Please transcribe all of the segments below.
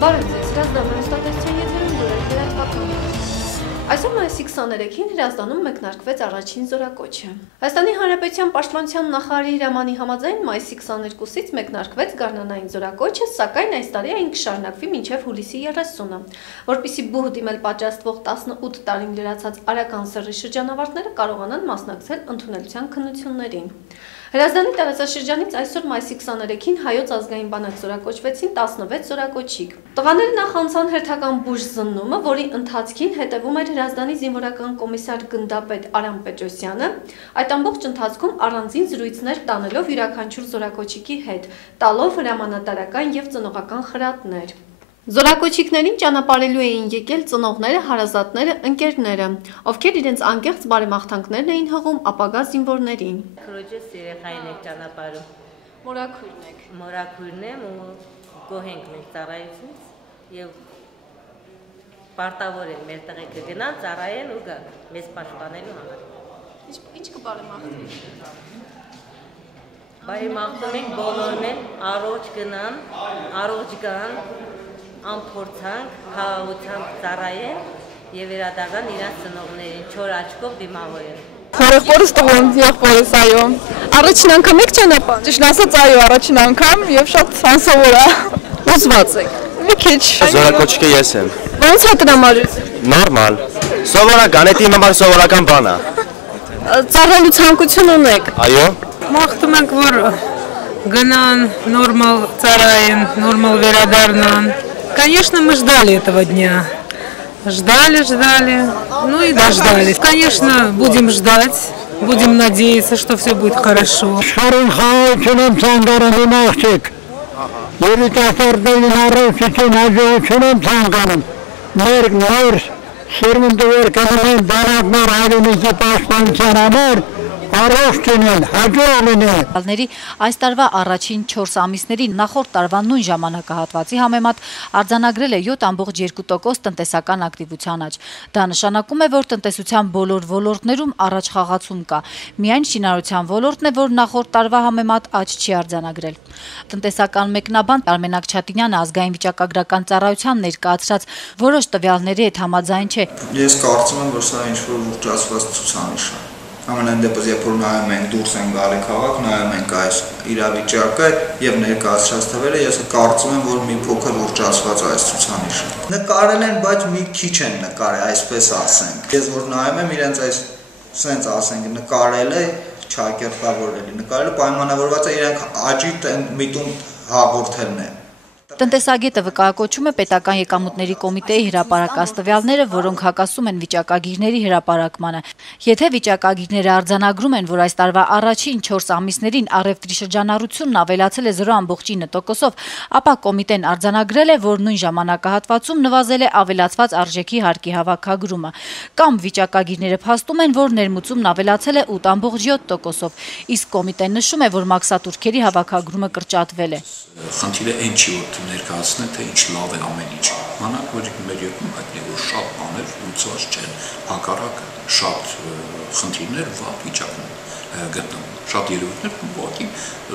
Բարև ձեզ, Հրազդանում հստատեսության եթերում լուրեր լրատվական։ Այսօր մայիսի 23-ին Հրազդանում մեկնարկվեց առաջին զորակոչը։ Հայաստանի Հանրապետության Պաշտպանության նախարարի հրամանի համաձայն մայիսի 22-ից մեկնարկվեց գարնանային զորակոչը, սակայն այս տարի այն կշարունակվի մինչև հուլիսի 30-ը, որպեսզի բուհ դիմել պատրաստվող 18 տարին լրացած արական սեռի շրջանավարտները կարողանան մասնակցել ընդունելության քննություններին։ Հրազդանի տարածաշրջանից այսօր մայիսի 23-ին հայոց ազգային բանակ զորակոչվեցին 16 զորակոչիկ։ Տղաները նախ անցան հերթական բուժ զննումը, որի ընթացքին հետևում էր Հրազդանի զինվորական կոմիսար գնդապետ Արամ Պետրոսյանը, այդ ամբողջ ընթացքում առանձին զրույցներ տանելով յուրաքանչյուր զորակոչիկի հետ, տալով հրամանատարական եւ ծնողական խրատներ։ Զորակոչիկներին ճանապարհելու էին եկել ծնողները, հարազատները, ընկերները, ովքեր իրենց անկեղծ բարեմաղթանքներն էին հղում ապագա զինվորներին։ Քրոջս երեխային եք ճանապարհում։ Մորաքույրն եք։ Մորաքույրն եմ ու գոհենք մենք ծառայությունից եւ պարտավոր են մեր տղեկը գնան ծառայեն ու գան մեզ պաշտպանելու համար։ Ինչ կբարեմաղթի։ Բարեմաղթում ենք բոլորն են առողջ գնան, առողջ գան, անփորձանք, խաղաղությամբ ծառայեն եւ վերադառնան իրենց ծնողներին, չոր աչքով դիմավորեն։ Եղբորս տղոն, եղբորս այո։ Առաջին անգամ եք ճանապարհ։ Ճիշտ ասած այո, առաջին անգամ եւ շատ անսովոր է։ Ուզված եք։ Մի քիչ։ Զորակոչիկը ես եմ։ Ոնց է տրամարություն։ Նորմալ։ Սովորական, դա իմ համար սովորական բան է։ Ծառայելու ցանկություն ունեք։ Այո։ Մաղթում ենք, որ գնան, նորմալ ծառայեն, նորմալ վերադառնան։ Конечно, мы ждали этого дня. Ждали, ну и дождались. Конечно, будем ждать, будем надеяться, что все будет хорошо. Այս տարվա առաջին 4 ամիսներին նախորդ տարվա նույն ժամանակահատվածի համեմատ արձանագրել է 7.2% տնտեսական ակտիվության աճ։ Դա նշանակում է, որ տնտեսության բոլոր ոլորտներում առաջ խաղացում կա։ Միայն շինարարության ոլորտն է, որ նախորդ տարվա համեմատ աճ չի արձանագրել։ Տնտեսական մեկնաբան Արմեն Աքչատինյանը ազգային վիճակագրական ծառայության ներկայացրած որոշ տվյալների հետ համաձայն չէ։ Ես կարծում եմ, որ սա ինչ-որ ուռճացված ցուցանիշ է։ Ամենայն դեպս երբ որ նայում ենք դուրս են գալի քաղաք, նայում ենք այս իրավիճակը եւ ներկայացրած թվերը, ես կարծում եմ, որ մի փոքր ուռճացված այս ցուցանիշը։ Նկարել են, բայց մի քիչ են նկարել, այսպես ասենք։ Ես որ նայում եմ իրենց այս սենց ասենք նկարել է, չակերտավորել է, նկարել պայմանավորված է իրենք աճի միտում հաղորդելն է։ Տնտեսագետը վկայակոչում է պետական եկամուտների կոմիտեի հրապարակած տվյալները, որոնք հակասում են վիճակագիրների հրապարակմանը։ Եթե վիճակագիրները արձանագրում են, որ այս տարվա առաջին 4 ամիսներին առևտրի շրջանառությունն ավելացել է 0.9%-ով, ապա կոմիտեն արձանագրել է, որ նույն ժամանակահատվածում նվազել է ավելացված արժեքի հարկի հավաքագրումը։ Կամ վիճակագիրները փաստում են, որ ներմուծումն ավելացել է 8.7%-ով, իսկ կոմիտեն նշում է, որ մաքսատուրքերի հավաքագրումը կրճատվել է։ Խնդիրը այն չի, որ ներկայացնել, թե ինչ լավ է ամեն ինչ։ Մանավանդ որ մեր երկրում հայտնի որ շատ բաներ լուծված չեն, հակառակ շատ խնդիրներ վատ վիճակում գտնվում, շատ երևույթներ ուղղակի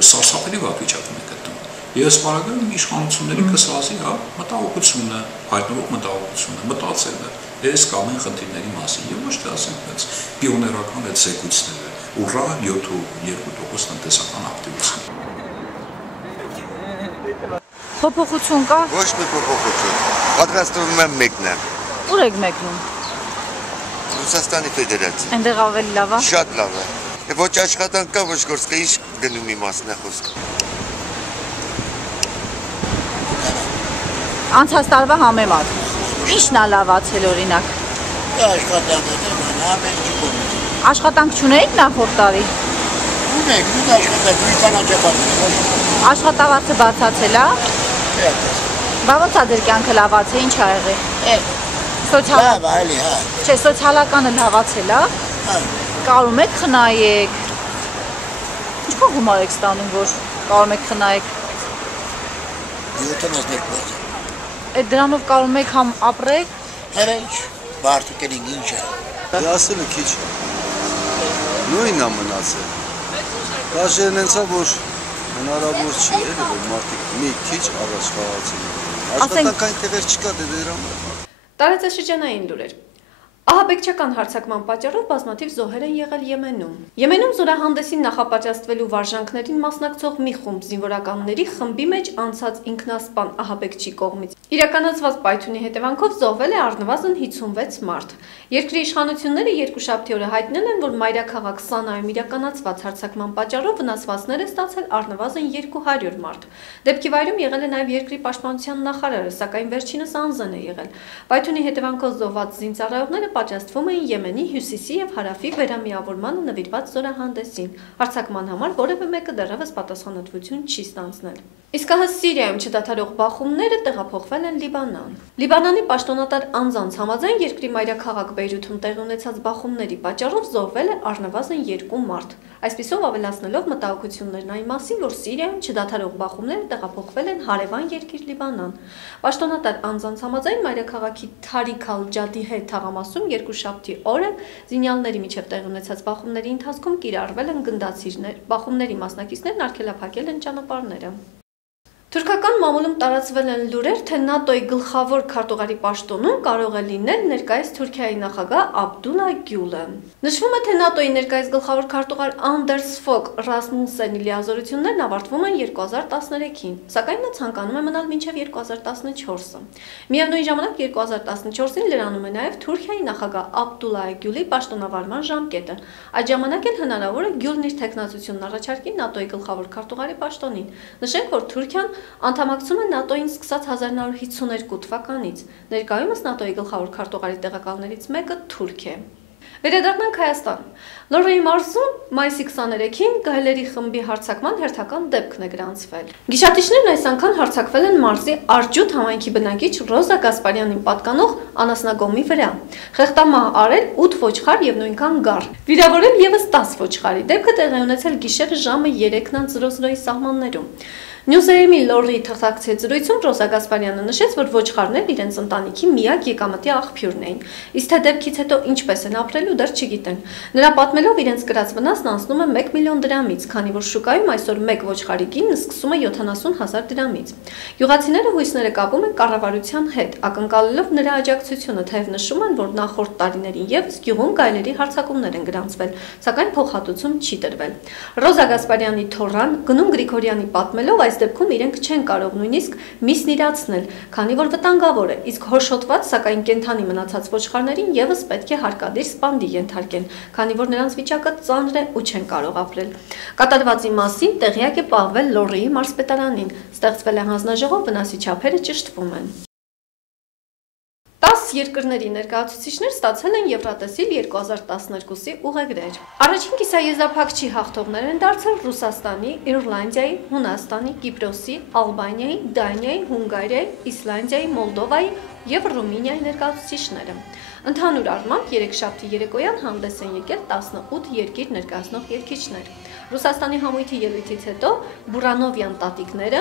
սարսափելի վատ վիճակում են գտնվում։ Ես բարակում եմ իշխանությունների կսազի, հա, մտահոգությունը, հայտնվող մտահոգությունը, մտածելը, ես կամ են խնդիրների մասին եւ ոչ թե ասենք բայց պիոներական այդ զեկույցները, ուռա 7.2% տնտեսական ակտիվություն։ Փոփոխություն կա։ Ոչ մի փոփոխություն։ Պատրաստվում եմ մեկնել։ Ուր եք մեկնում։ Ռուսաստանի Ֆեդերացիա։ Այնտեղ ավելի լավ է։ Շատ լավ է։ Ոչ աշխատանք կա, ոչ գործ կա, ինչ գնումի մասն է խոսքը։ Անցած տարվա համեմատ։ Ինչն է լավացել օրինակ։ Աշխատանք չունեիք նախորդ տարի։ Ունենք, աշխատանք, Աշխատավարձը բացացել է։ Բա ոնց է ձեր կյանքը լավացել, ինչ ա եղել։ Լավ, այլի, հա։ Չէ, սոցիալականը լավացել է։ Կարում եք խնայեք։ Ինչքան գումար եք ստանում, որ կարում եք խնայեք։ 72%։ Այդ դրանով կարում եք համ ապրեք։ Հələ ինչ, բարտուկերին ինչ է։ Դասելը քիչ։ Նույնն է մնացել։ Բաժեն հենցա, որ հնարավոր չի, որ մարդիկ մի քիչ առաջ խաղացին։ Աշխատանքային տեղեր չկա, դե դրա համար։ Տարածաշրջանային լուրեր։ Ահաբեկչական հարձակման պատճառով բազմաթիվ զոհեր են եղել Եմենում։ Եմենում զորահանդեսին նախապատրաստվելու վարժանքներին մասնակցող մի խումբ զինվորականների խմբի մեջ անցած ինքնասպան ահաբեկչի կողմից իրականացված պայթյունի հետևանքով զոհվել է առնվազն 56 մարդ։ Երկրի իշխանությունները երկուշաբթի օրը հայտնել են, որ մայրաքաղաք Սանայում իրականացված հարձակման պատճառով վնասվածքներ է ստացել առնվազն 200 մարդ։ Դեպքի վայրում եղել է նաև երկրի պաշտպանության նախարարը, սակայն վերջինս անզեն է եղել։ Պայթյունի հետևանքով զոհված զինծառայողները պատրաստվում էին Եմենի հյուսիսի եւ հարավի վերամիավորմանը նվիրված զորահանդեսին, հարձակման համար որևէ մեկը դեռևս պատասխանատվություն չի ստանձնել։ Իսկ ահա Սիրիայում չդադարող բախումները տեղափոխվել են Լիբանան։ Լիբանանի պաշտոնատար անձանց համաձայն երկրի մայրաքաղաք Բեյրութում տեղի ունեցած բախումների պատճառով զոհվել է առնվազն 2 մարդ, այսպիսով ավելացնելով մտահոգություններն այն մասին, որ Սիրիայում չդադարող բախումները տեղափոխվել են հարևան երկիր Լիբանան։ Պաշտոնատար անձանց համաձայն մայրաքաղաքի Թարիք ալ-Ջադիհե թաղամասում երկուշաբթի օրը զինյալների միջև տեղի ունեցած բախումների ընթացքում կիրառվել են գնդացիրներ, բախումների մասնակիցներն արգելափակել են ճանապարհները։ Թուրքական մամուլում տարածվել են լուրեր, թե ՆԱՏՕ-ի գլխավոր քարտուղարի պաշտոնում կարող է լինել ներկայիս Թուրքիայի նախագահ Աբդուլլա Գյուլը։ Նշվում է, թե ՆԱՏՕ-ի ներկայիս գլխավոր քարտուղար Անդերս Ֆոգ Ռասմուսենի լիազորություններն ավարտվում են 2013-ին, սակայն նա ցանկանում է մնալ մինչև 2014-ը։ Միևնույն ժամանակ 2014-ին լրանում է նաև Թուրքիայի նախագահ Աբդուլլա Գյուլի պաշտոնավարման ժամկետը։ Այդ ժամանակ էլ հնարավոր է Գյուլն իր թեկնածությունն առաջարկի ՆԱՏՕ-ի գլխավոր քարտուղարի պաշտոնին։ Նշենք, որ Թուրքիան անդամակցում է ՆԱՏՕ-ին սկսած 1952 թվականից։ Ներկայումս ՆԱՏՕ-ի գլխավոր քարտուղարի տեղակալներից մեկը Թուրք է։ Վերադառնանք Հայաստան։ Լոռուի մարզում մայիսի 23-ին գայլերի խմբի հարձակման հերթական դեպքն է գրանցվել։ Գիշատիչներն այս անգամ հարձակվել են մարզի Արջուտ համայնքի բնակիչ Ռոզա Գասպարյանին պատկանող անասնագոմի վրա։ Խեղդամահ արել 8 ոչխար եւ նույնքան գառ։ Վիրավորել եւս 10 ոչխարի։ Դեպքը տեղի ունեցել գիշերը ժամը 3:00-ի սահմաններում։ Նյուզերեմի Լոռուի թղթակցի զրույցում Ռոզա Գասպարյանը նշեց, որ ոչխարներն իրենց ընտանիքի միակ եկամտի աղբյուրն էին, իսկ թե դեպքից հետո ինչպես են ապրելու դեռ չգիտեն։ Նրա պատմելով իրենց կրած վնասն անցնում է 1 միլիոն դրամից, քանի որ շուկայում այսօր 1 ոչխարի գինը սկսում է 70,000 դրամից։ Գյուղացիները հույսները կապում են կառավարության հետ, ակնկալելով նրա աջակցությունը, թեև նշում են, որ նախորդ տարիներին եւս գյուղում գայլերի հարձակումներ են գրանցվել, սակայն փոխհատուցում չի տրվել։ Ռոզա Գասպարյանի թոռան Գնում Գրիգորյանի պատմելով այս դեպքում իրենք չեն կարող նույնիսկ միսն իրացնել, քանի որ վտանգավոր է, իսկ հորշոտված, սակայն կենդանի մնացած ոչխարներին եւս պետք է հարկադիր սպանդի ենթարկեն, քանի որ նրանց վիճակը ծանր է ու չեն կարող ապրել։ Կատարվածի մասին տեղյակ է պահվել Լոռուի մարզպետարանին, ստեղծվել է հանձնաժողով, վնասի չափերը ճշտվում են։ 10 երկրների ներկայացուցիչներ ստացել են Եվրատեսիլ 2012-ի ուղեգրեր։ Առաջին կիսաեզրափակչի հաղթողներ են դարձել Ռուսաստանի, Իռլանդիայի, Հունաստանի, Կիպրոսի, Ալբանիայի, Դանիայի, Հունգարիայի, Իսլանդիայի, Մոլդովայի եւ Ռումինիայի ներկայացուցիչները։ Ընդհանուր առմամբ երեքշաբթի երեկոյան հանդես են եկել 18 երկիր ներկայացնող երգիչներ։ Ռուսաստանի համույթի ելույթից հետո Բուրանովյան տատիկները,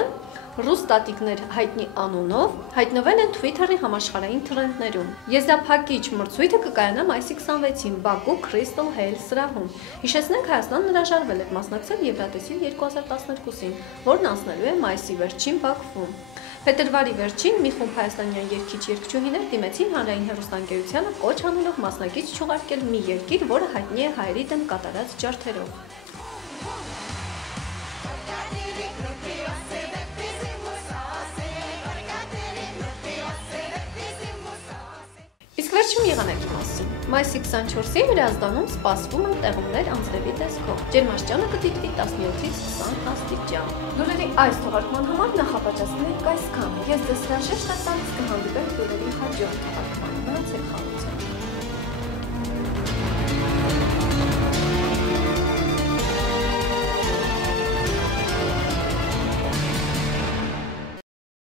ռուս տատիկներ հայտնի անունով, հայտնվել են Twitter-ի համաշխարհային թրենդներում։ Եզրափակիչ մրցույթը կկայանա մայիսի 26-ին Բաքու Crystal Hale սրահում։ Հիշեցնենք, Հայաստանն հրաժարվել է մասնակցել Եվրատեսիլ 2012-ին, որն անցնելու է մայիսի վերջին Բաքվում։ Փետրվարի վերջին մի խումբ հայաստանյան երգիչ-երգչուհիներ դիմեցին հանրային հեռուստաընկերությանը կոչ անելով մասնակից չուղարկել մի երկիր, որը հայտնի է հայերի դեմ կատարած ջարդերով։ Իսկ վերջում եղանակի մասին։ Մայիսի 24-ին Հրազդանում սպասվում են տեղումներ անձրևի տեսքով։ Ջերմաստիճանը կդիտվի 17-ից 20 աստիճան։ Լուրերի այս թողարկման համար նախապատրաստել ենք այսքան։ Ես ձեզ հրաժեշտ տալիս կհանդիպենք լուրերի հաջորդ թողարկմանը։ Մնացեք խաղաղ։